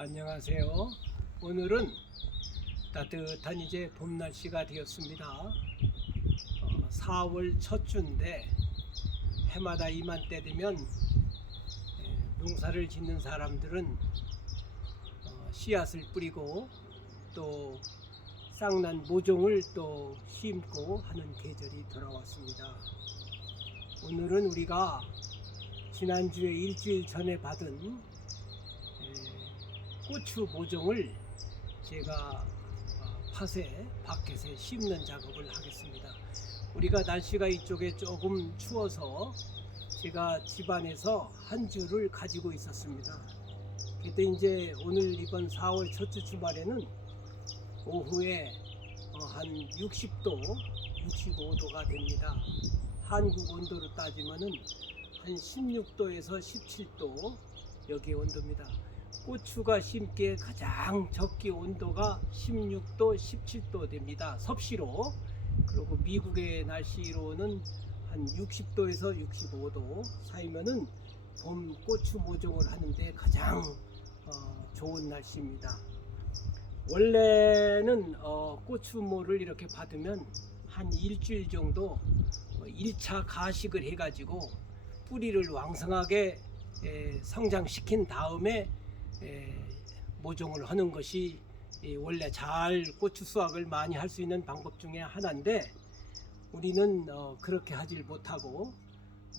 안녕하세요. 오늘은 따뜻한 이제 봄 날씨가 되었습니다. 4월 첫 주인데 해마다 이맘때 되면 농사를 짓는 사람들은 씨앗을 뿌리고 또 쌍난 모종을 또 심고 하는 계절이 돌아왔습니다. 오늘은 우리가 지난주에 일주일 전에 받은 고추 모종을 제가 밭에 심는 작업을 하겠습니다. 우리가 날씨가 이쪽에 조금 추워서 제가 집안에서 한 주를 가지고 있었습니다. 그때 이제 오늘 이번 4월 첫주 주말에는 오후에 한 60도, 65도가 됩니다. 한국 온도로 따지면은 한 16도에서 17도 여기 온도입니다. 고추가 심기에 가장 적기 온도가 16도, 17도 됩니다. 섭씨로. 그리고 미국의 날씨로는 한 60도에서 65도 사이면은 봄 고추 모종을 하는데 가장 좋은 날씨입니다. 원래는 고추모를 이렇게 받으면 한 일주일 정도 1차 가식을 해가지고 뿌리를 왕성하게 성장시킨 다음에 모종을 하는 것이 원래 잘 고추 수확을 많이 할 수 있는 방법 중에 하나인데 우리는 그렇게 하질 못하고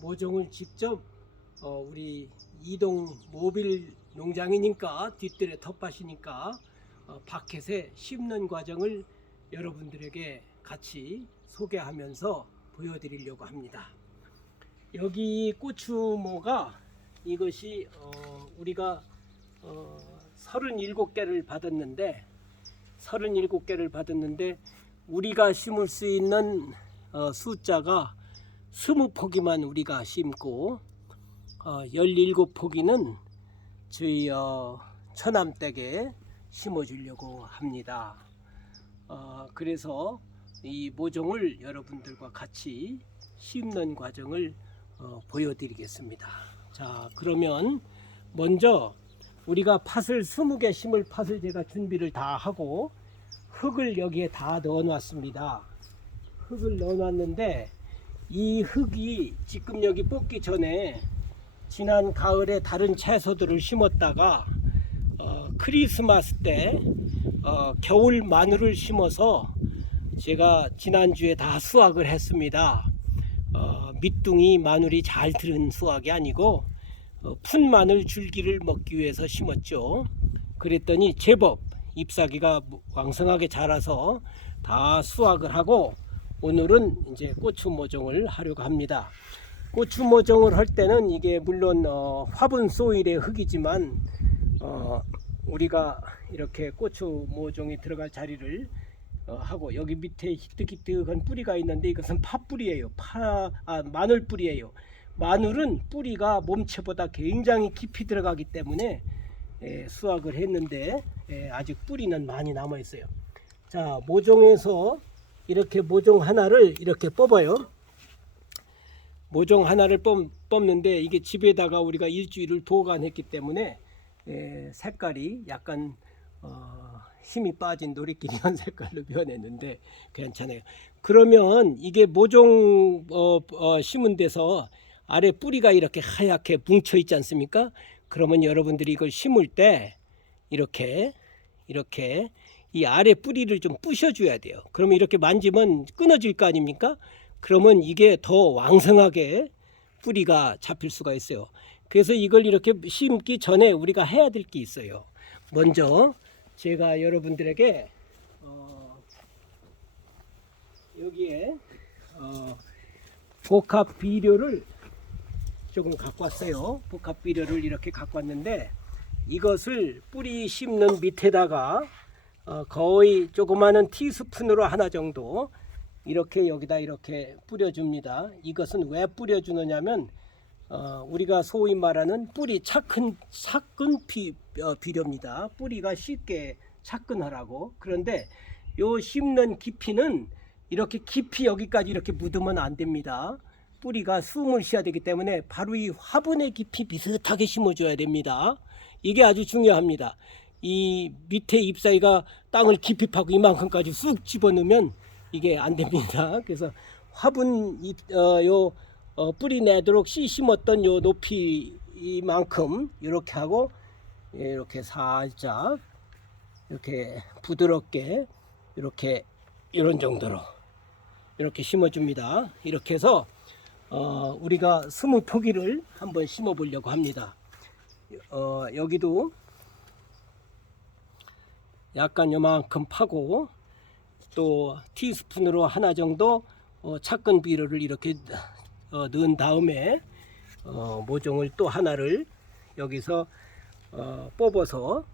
모종을 직접 우리 이동 모빌 농장이니까 뒷뜰에 텃밭이니까 밭에 심는 과정을 여러분들에게 같이 소개하면서 보여드리려고 합니다. 여기 고추모가 이것이 우리가 37개를 받았는데 우리가 심을 수 있는 숫자가 20포기만 우리가 심고 17포기는 저희 처남댁에 심어 주려고 합니다. 그래서 이 모종을 여러분들과 같이 심는 과정을 보여드리겠습니다. 자, 그러면 먼저 우리가 팥을 20개 심을 팥을 제가 준비를 다 하고 흙을 여기에 다 넣어 놨습니다. 흙을 넣어 놨는데 이 흙이 지금 여기 뽑기 전에 지난 가을에 다른 채소들을 심었다가 크리스마스 때 겨울 마늘을 심어서 제가 지난주에 다 수확을 했습니다. 밑둥이 마늘이 잘 들은 수확이 아니고 푼 마늘 줄기를 먹기 위해서 심었죠. 그랬더니 제법 잎사귀가 왕성하게 자라서 다 수확을 하고 오늘은 이제 고추 모종을 하려고 합니다. 고추 모종을 할 때는 이게 물론 화분 소일의 흙이지만 우리가 이렇게 고추 모종이 들어갈 자리를 하고 여기 밑에 희뜩희뜩한 뿌리가 있는데 이것은 팥뿌리예요. 마늘 뿌리예요. 마늘은 뿌리가 몸체보다 굉장히 깊이 들어가기 때문에 수확을 했는데 아직 뿌리는 많이 남아 있어요. 자, 모종에서 이렇게 모종 하나를 이렇게 뽑아요. 모종 하나를 뽑는데 이게 집에다가 우리가 일주일을 보관했기 때문에 색깔이 약간 힘이 빠진 노리끼리한 색깔로 변했는데 괜찮아요. 그러면 이게 모종 심은 데서 아래 뿌리가 이렇게 하얗게 뭉쳐 있지 않습니까? 그러면 여러분들이 이걸 심을 때 이렇게 이 아래 뿌리를 좀 부셔 줘야 돼요. 그러면 이렇게 만지면 끊어질 거 아닙니까? 그러면 이게 더 왕성하게 뿌리가 잡힐 수가 있어요. 그래서 이걸 이렇게 심기 전에 우리가 해야 될 게 있어요. 먼저 제가 여러분들에게 여기에 복합 비료를 조금 갖고 왔어요. 복합 비료를 이렇게 갖고 왔는데 이것을 뿌리 심는 밑에다가 거의 조그마한 티스푼으로 하나 정도 이렇게 여기다 이렇게 뿌려줍니다. 이것은 왜 뿌려주느냐면 우리가 소위 말하는 뿌리 차근 비료입니다. 뿌리가 쉽게 차근하라고. 그런데 요 심는 깊이는 이렇게 깊이 여기까지 이렇게 묻으면 안 됩니다. 뿌리가 숨을 쉬어야 되기 때문에 바로 이 화분의 깊이 비슷하게 심어줘야 됩니다. 이게 아주 중요합니다. 이 밑에 잎사귀가 땅을 깊이 파고 이만큼까지 쑥 집어넣으면 이게 안 됩니다. 그래서 화분 뿌리 내도록 씨 심었던 요 높이 이만큼 이렇게 하고 이렇게 살짝 이렇게 부드럽게 이렇게 이런 정도로 이렇게 심어줍니다. 이렇게 해서 우리가 20포기를 한번 심어 보려고 합니다. 여기도 약간 요만큼 파고 또 티스푼으로 하나 정도 착근 비료를 이렇게 넣은 다음에 모종을 또 하나를 여기서 뽑아서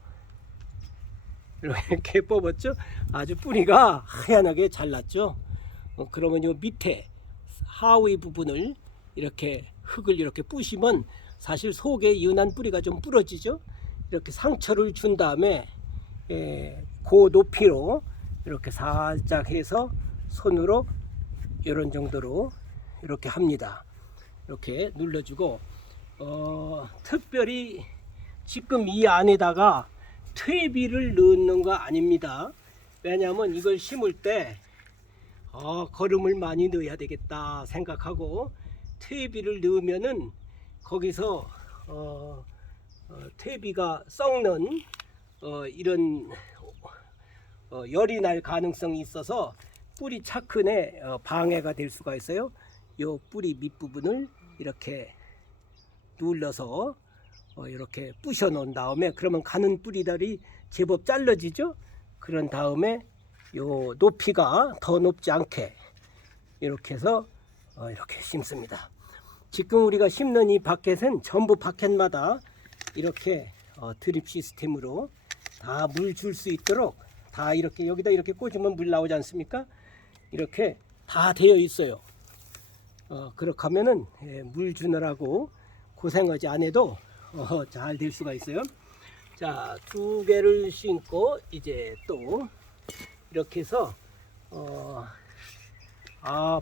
이렇게 뽑았죠. 아주 뿌리가 하얀하게 잘났죠. 그러면 요 밑에 하위 부분을 이렇게 흙을 이렇게 부시면 사실 속에 연한 뿌리가 좀 부러지죠. 이렇게 상처를 준 다음에 그 높이로 이렇게 살짝 해서 손으로 이런 정도로 이렇게 합니다. 이렇게 눌러주고 특별히 지금 이 안에다가 퇴비를 넣는 거 아닙니다. 왜냐하면 이걸 심을 때 거름을 많이 넣어야 되겠다 생각하고 퇴비를 넣으면은 거기서 퇴비가 썩는 이런 열이 날 가능성이 있어서 뿌리 차근에 방해가 될 수가 있어요. 요 뿌리 밑부분을 이렇게 눌러서 이렇게 부셔 놓은 다음에 그러면 가는 뿌리들이 제법 잘라지죠. 그런 다음에 요 높이가 더 높지 않게 이렇게 해서 이렇게 심습니다. 지금 우리가 심는 이 바켓은 전부 바켓마다 이렇게 드립 시스템으로 다 물 줄 수 있도록 다 이렇게 여기다 이렇게 꽂으면 물 나오지 않습니까? 이렇게 다 되어 있어요. 그렇게 하면은 물 주느라고 고생하지 않아도 잘 될 수가 있어요. 자, 2개를 심고 이제 또 이렇게 해서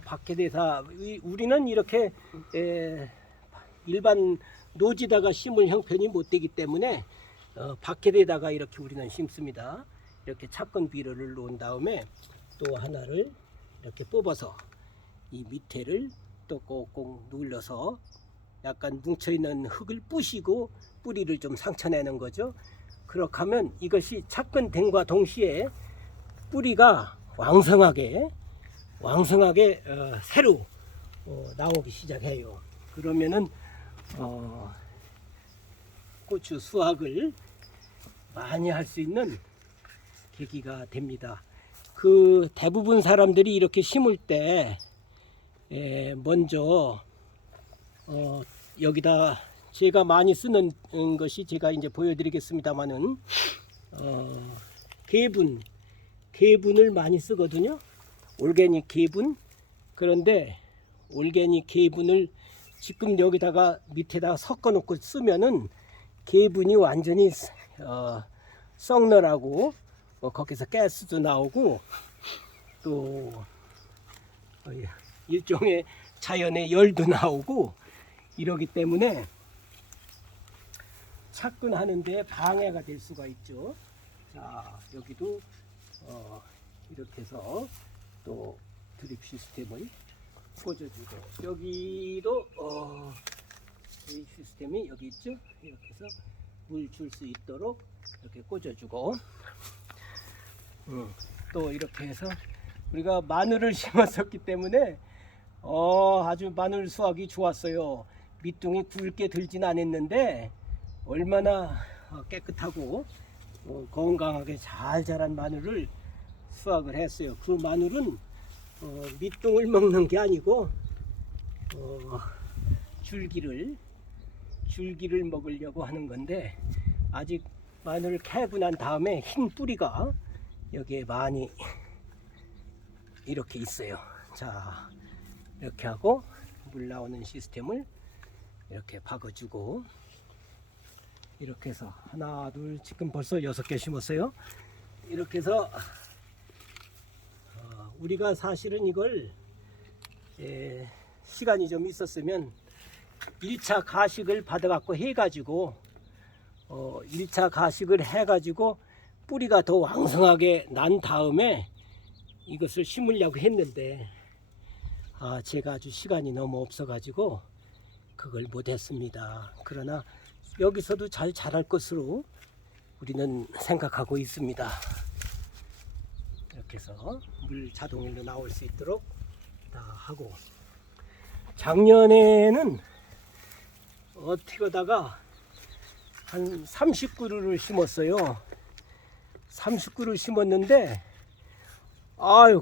바켓에서 우리는 이렇게 일반 노지다가 심을 형편이 못 되기 때문에 바켓에다가 이렇게 우리는 심습니다. 이렇게 착근 비료를 놓은 다음에 또 하나를 이렇게 뽑아서 이 밑에를 또 꼭꼭 눌러서 약간 뭉쳐있는 흙을 부시고 뿌리를 좀 상처내는 거죠. 그렇게 하면 이것이 착근됨과 동시에 뿌리가 왕성하게 새로 나오기 시작해요. 그러면은 고추 수확을 많이 할 수 있는 계기가 됩니다. 그 대부분 사람들이 이렇게 심을 때 먼저 여기다 제가 많이 쓰는 것이 제가 이제 보여드리겠습니다만은 개분을 많이 쓰거든요. 올게닉 개분. 그런데 올게닉 개분을 지금 여기다가 밑에다가 섞어 놓고 쓰면은 개분이 완전히 썩느라고 거기서 가스도 나오고 또 일종의 자연의 열도 나오고 이러기 때문에 착근하는데 방해가 될 수가 있죠. 자, 여기도 이렇게 해서 또 드립 시스템을 꽂아주고 여기도 이 시스템이 여기 있죠. 이렇게 해서 물 줄 수 있도록 이렇게 꽂아주고 또 이렇게 해서 우리가 마늘을 심었었기 때문에 아주 마늘 수확이 좋았어요. 밑둥이 굵게 들진 않았는데 얼마나 깨끗하고 건강하게 잘 자란 마늘을 수확을 했어요. 그 마늘은 밑둥을 먹는 게 아니고 줄기를 먹으려고 하는 건데 아직 마늘을 캐고 난 다음에 흰 뿌리가 여기에 많이 이렇게 있어요. 자, 이렇게 하고 물 나오는 시스템을 이렇게 박아주고 이렇게 해서 하나 둘 지금 벌써 6개 심었어요. 이렇게 해서 우리가 사실은 이걸 시간이 좀 있었으면 1차 가식을 받아 갖고 해가지고 1차 가식을 해가지고 뿌리가 더 왕성하게 난 다음에 이것을 심으려고 했는데 제가 아주 시간이 너무 없어가지고 그걸 못했습니다. 그러나 여기서도 잘 자랄 것으로 우리는 생각하고 있습니다. 이렇게 해서 물 자동일로 나올 수 있도록 다 하고, 작년에는 어떻게 하다가 한 30그루를 심었어요. 30그루 심었는데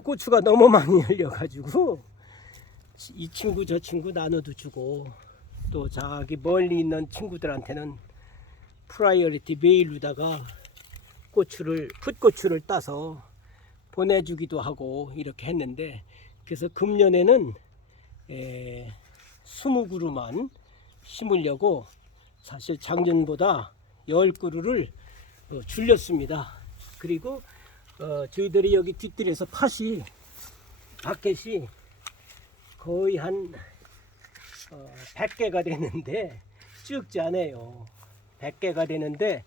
고추가 너무 많이 열려가지고 이 친구 저 친구 나눠도 주고, 또 저기 멀리 있는 친구들한테는 프라이어리티 메일로다가 풋고추를 따서 보내주기도 하고 이렇게 했는데, 그래서 금년에는 20그루만 심으려고 사실 작년보다 10그루를 줄였습니다. 그리고 저희들이 여기 뒷뜰에서 밭이 거의 한 100개가 되는데 적지 않아요. 100개가 되는데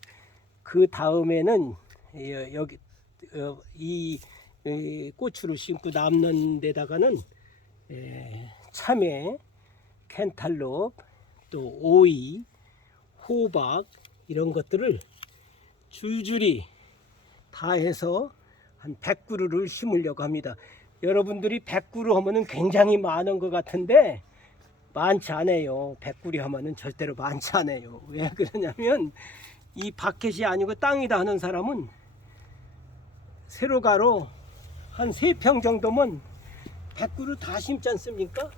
그 다음에는 여기 이 고추를 심고 남는 데다가는 참외, 캔탈롭, 또 오이, 호박 이런 것들을 줄줄이 다 해서 한 100그루를 심으려고 합니다. 여러분들이 100그루 하면은 굉장히 많은 것 같은데 많지 않아요. 100그루 하면은 절대로 많지 않아요. 왜 그러냐면 이 바켓이 아니고 땅이다 하는 사람은 세로가로 한 3평 정도면 100그루 다 심지 않습니까?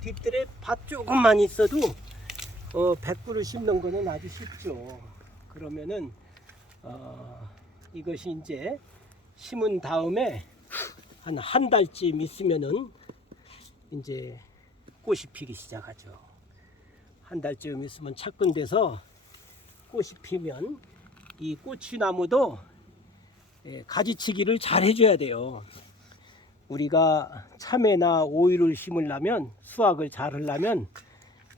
뒷뜰에 밭 조금만 있어도 100그루 심는 거는 아주 쉽죠. 그러면은 이것이 이제 심은 다음에 한 달쯤 있으면은 이제 꽃이 피기 시작하죠. 한 달쯤 있으면 착근돼서 꽃이 피면 이 고추나무도 가지치기를 잘 해줘야 돼요. 우리가 참외나 오이를 심으려면, 수확을 잘 하려면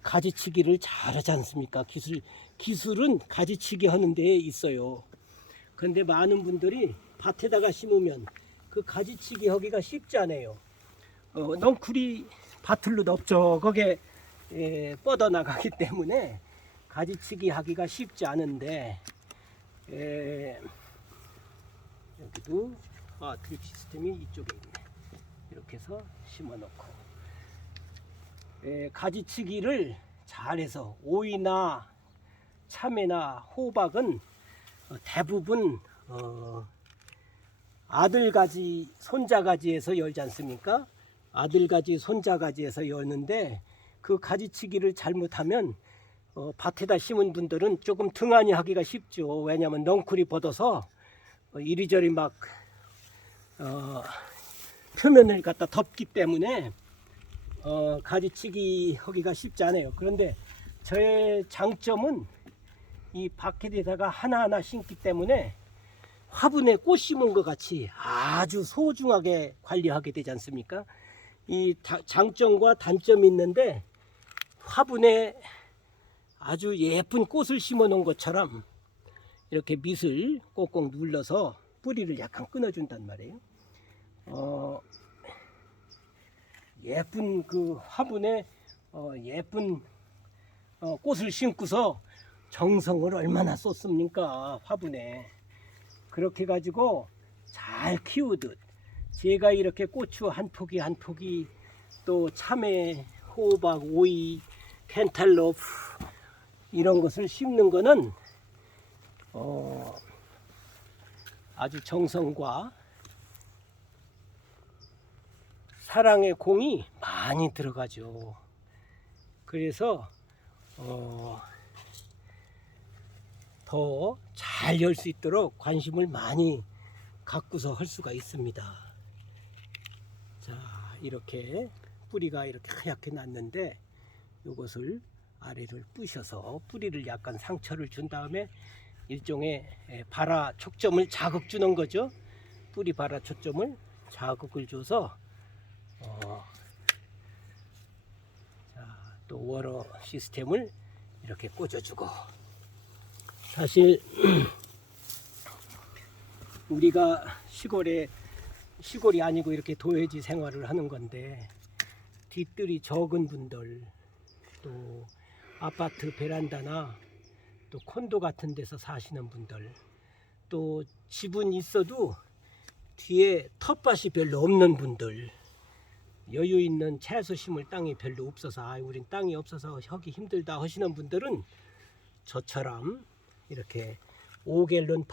가지치기를 잘 하지 않습니까? 기술은 가지치기 하는 데에 있어요. 그런데 많은 분들이 밭에다가 심으면 그 가지치기 하기가 쉽지 않아요. 넝쿨이 밭을로 넓적하게 뻗어나가기 때문에 가지치기 하기가 쉽지 않은데, 여기도 드립 시스템이 이쪽에 있네. 이렇게 해서 심어 놓고 가지치기를 잘해서, 오이나 참외나 호박은 대부분 아들가지 손자가지에서 열지 않습니까? 아들가지 손자가지에서 여는데, 그 가지치기를 잘못하면 밭에다 심은 분들은 조금 등한히 하기가 쉽죠. 왜냐하면 넝쿨이 뻗어서 이리저리 막 표면을 갖다 덮기 때문에 가지치기 하기가 쉽지 않아요. 그런데 저의 장점은 이 바켓에다가 하나하나 심기 때문에 화분에 꽃 심은 것 같이 아주 소중하게 관리하게 되지 않습니까? 이 장점과 단점이 있는데, 화분에 아주 예쁜 꽃을 심어 놓은 것처럼 이렇게 밑을 꼭꼭 눌러서 뿌리를 약간 끊어준단 말이에요. 예쁜 그 화분에 예쁜 꽃을 심고서 정성을 얼마나 쏟습니까? 화분에. 그렇게 가지고 잘 키우듯, 제가 이렇게 고추 한 포기 한 포기, 또 참외, 호박, 오이, 캔탈롭 이런 것을 심는 거는 아주 정성과 사랑의 공이 많이 들어가죠. 그래서 더 잘 열 수 있도록 관심을 많이 갖고서 할 수가 있습니다. 자, 이렇게 뿌리가 이렇게 하얗게 났는데, 이것을 아래를 부셔서 뿌리를 약간 상처를 준 다음에 일종의 발화 촉점을 자극 주는 거죠. 뿌리 발화 촉점을 자극을 줘서 자, 또 워러 시스템을 이렇게 꽂아주고, 사실 우리가 시골이 아니고 이렇게 도회지 생활을 하는 건데, 뒷뜰이 적은 분들, 또 아파트 베란다나 또 콘도 같은 데서 사시는 분들, 또 집은 있어도 뒤에 텃밭이 별로 없는 분들, 여유 있는 채소 심을 땅이 별로 없어서 우린 땅이 없어서 하기 힘들다 하시는 분들은 저처럼 이렇게 5갤런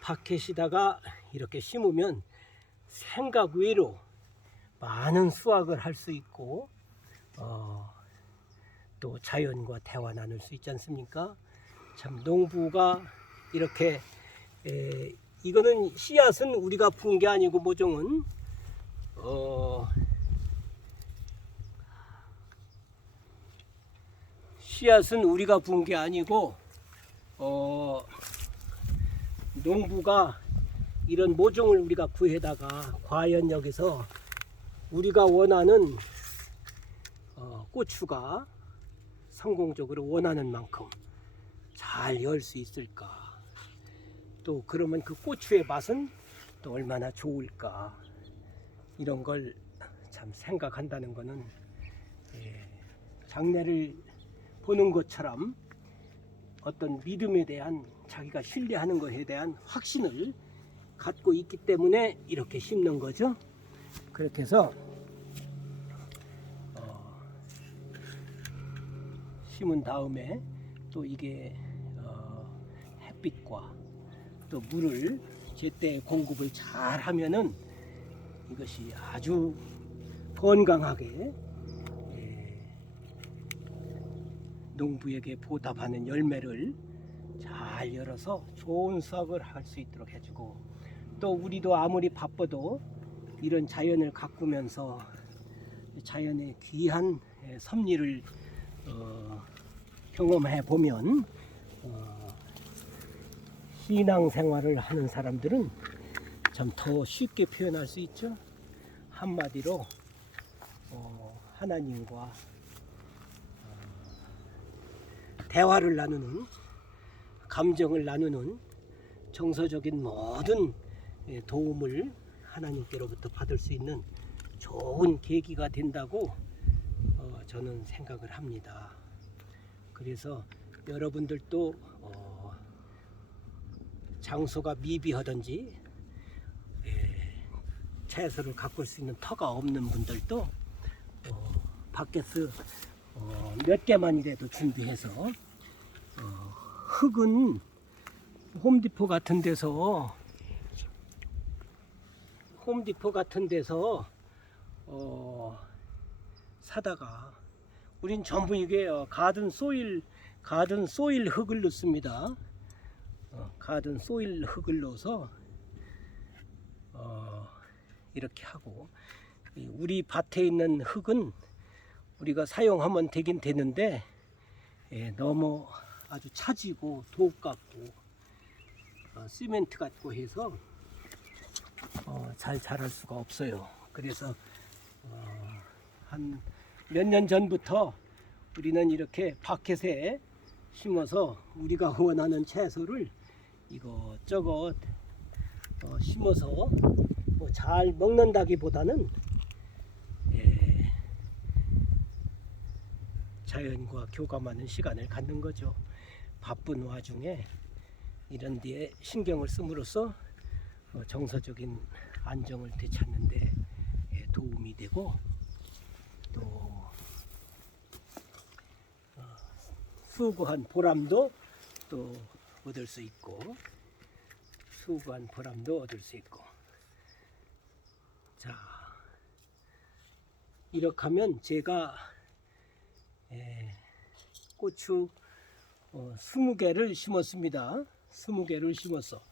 바켓에다가 이렇게 심으면 생각 외로 많은 수확을 할 수 있고, 또 자연과 대화 나눌 수 있지 않습니까? 참 농부가 이렇게 이거는 씨앗은 우리가 푼 게 아니고, 모종은 씨앗은 우리가 푼 게 아니고 농부가 이런 모종을 우리가 구해다가 과연 여기서 우리가 원하는 고추가 성공적으로 원하는 만큼 잘 열 수 있을까, 또 그러면 그 고추의 맛은 또 얼마나 좋을까, 이런 걸 참 생각한다는 것은 장래를 보는 것처럼 어떤 믿음에 대한, 자기가 신뢰하는 것에 대한 확신을 갖고 있기 때문에 이렇게 심는 거죠. 그렇게 해서 심은 다음에 또 이게 햇빛과 또 물을 제때 공급을 잘 하면은 이것이 아주 건강하게 농부에게 보답하는 열매를 잘 열어서 좋은 수확을 할 수 있도록 해주고, 또 우리도 아무리 바빠도 이런 자연을 가꾸면서 자연의 귀한 섭리를 경험해 보면 신앙생활을 하는 사람들은 참 더 쉽게 표현할 수 있죠. 한마디로 하나님과 대화를 나누는, 감정을 나누는 정서적인 모든 도움을 하나님께로부터 받을 수 있는 좋은 계기가 된다고 저는 생각을 합니다. 그래서 여러분들도 장소가 미비하든지 채소를 가꿀 수 있는 터가 없는 분들도 밖에서 몇 개만이라도 준비해서, 흙은 홈디포 같은 데서 사다가, 우린 전부 이게 가든 소일 흙을 넣습니다. 가든 소일 흙을 넣어서 이렇게 하고, 우리 밭에 있는 흙은 우리가 사용하면 되긴 되는데 너무 아주 차지고 독 같고 시멘트 같고 해서 잘 자랄 수가 없어요. 그래서 한 몇 년 전부터 우리는 이렇게 바켓에 심어서 우리가 원하는 채소를 이것저것 심어서 뭐 잘 먹는다기보다는 자연과 교감하는 시간을 갖는 거죠. 바쁜 와중에 이런 데에 신경을 씀으로써 정서적인 안정을 되찾는 데 도움이 되고, 또 수고한 보람도 또 얻을 수 있고, 자, 이렇게 하면 제가 고추 20개를 심었습니다. 20개를 심었어.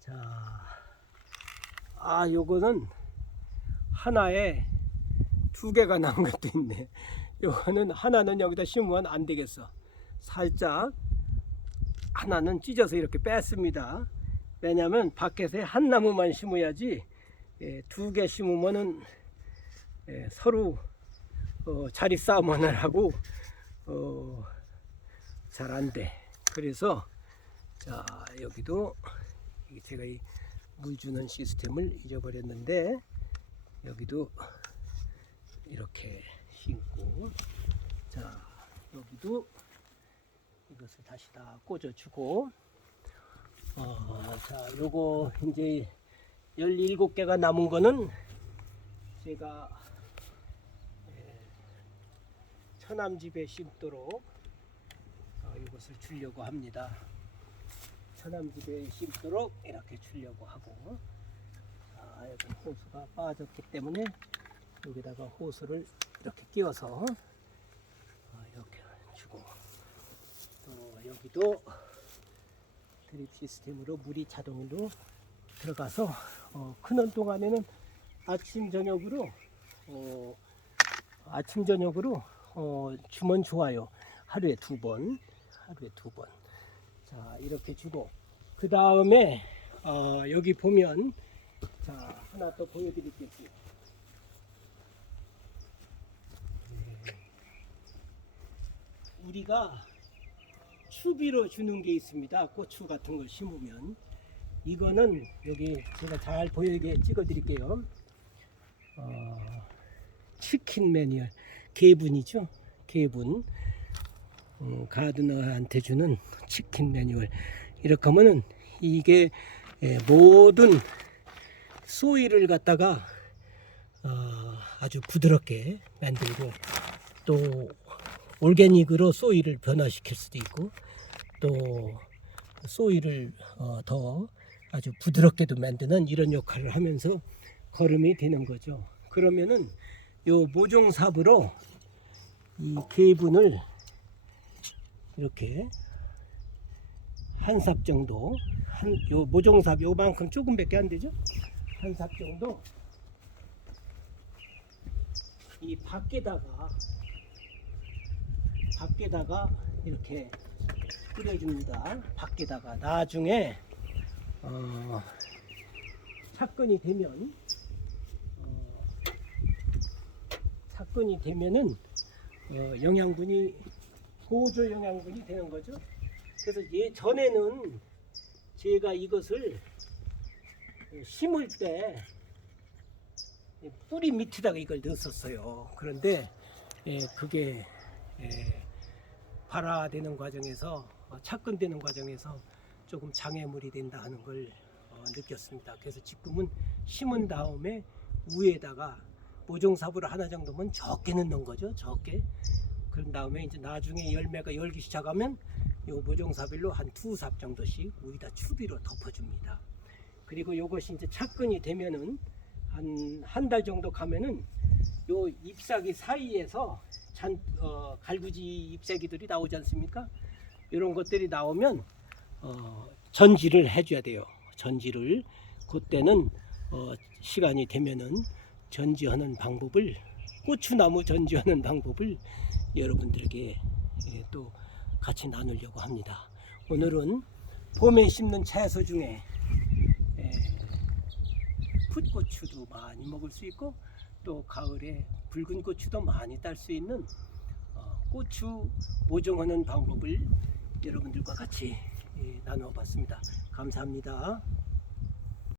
자, 요거는 하나에 2개가 나온 것도 있네. 요거는 하나는 여기다 심으면 안 되겠어. 살짝 하나는 찢어서 이렇게 뺐습니다. 왜냐면 밖에서 한 나무만 심어야지 2개 심으면은 서로 자리 싸움을 하고 잘 안 돼. 그래서 자 여기도 제가 이 물 주는 시스템을 잊어버렸는데 여기도 이렇게 심고 자 여기도 이것을 다시 다 꽂아주고 자 요거 이제 17개가 남은 거는 제가 처남집에 심도록 이것을 주려고 합니다. 처남집에 심도록 이렇게 주려고 하고 여기 호수가 빠졌기 때문에 여기다가 호수를 이렇게 끼워서 이렇게 주고 또 여기도 드립 시스템으로 물이 자동으로 들어가서 크는 동안에는 아침 저녁으로 주면 좋아요. 하루에 두 번. 자 이렇게 주고 그 다음에 여기 보면 자 하나 더 보여드릴게요. 우리가 추비로 주는 게 있습니다. 고추 같은 걸 심으면 이거는 여기 제가 잘 보이게 찍어 드릴게요. 치킨 매뉴얼 개분이죠. 개분 가드너한테 주는 치킨 매뉴얼 이렇게 하면은 이게 모든 소일을 갖다가 아주 부드럽게 만들고 또 올게닉으로 소일을 변화시킬 수도 있고 또 소일을 더 아주 부드럽게도 만드는 이런 역할을 하면서 거름이 되는 거죠. 그러면은 요 모종삽으로 이 개분을 이렇게 한 삽 정도 요 모종삽 요만큼 조금밖에 안 되죠. 한 삽 정도 이 밖에다가 이렇게 뿌려줍니다. 밖에다가 나중에 착근이 되면은 영양분이 보조 영양분이 되는 거죠. 그래서 예전에는 제가 이것을 심을 때 뿌리 밑에다가 이걸 넣었었어요. 그런데 그게 발화되는 과정에서 착근되는 과정에서 조금 장애물이 된다 하는 걸 느꼈습니다. 그래서 지금은 심은 다음에 위에다가 모종삽으로 하나 정도면 적게 넣는 거죠. 적게. 그런 다음에 이제 나중에 열매가 열기 시작하면 요 모종삽일로 한 두 삽 정도씩 위에다 추비로 덮어줍니다. 그리고 이것이 이제 착근이 되면은 한 달 정도 가면은 요 잎사귀 사이에서 갈구지 잎사귀들이 나오지 않습니까? 이런 것들이 나오면 전지를 해줘야 돼요. 전지를 그때는 시간이 되면은 전지하는 방법을 고추나무 전지하는 방법을 여러분들에게 또 같이 나누려고 합니다. 오늘은 봄에 심는 채소 중에 풋고추도 많이 먹을 수 있고 또 가을에 붉은 고추도 많이 딸 수 있는 고추 모종하는 방법을 여러분들과 같이 나누어 봤습니다. 감사합니다.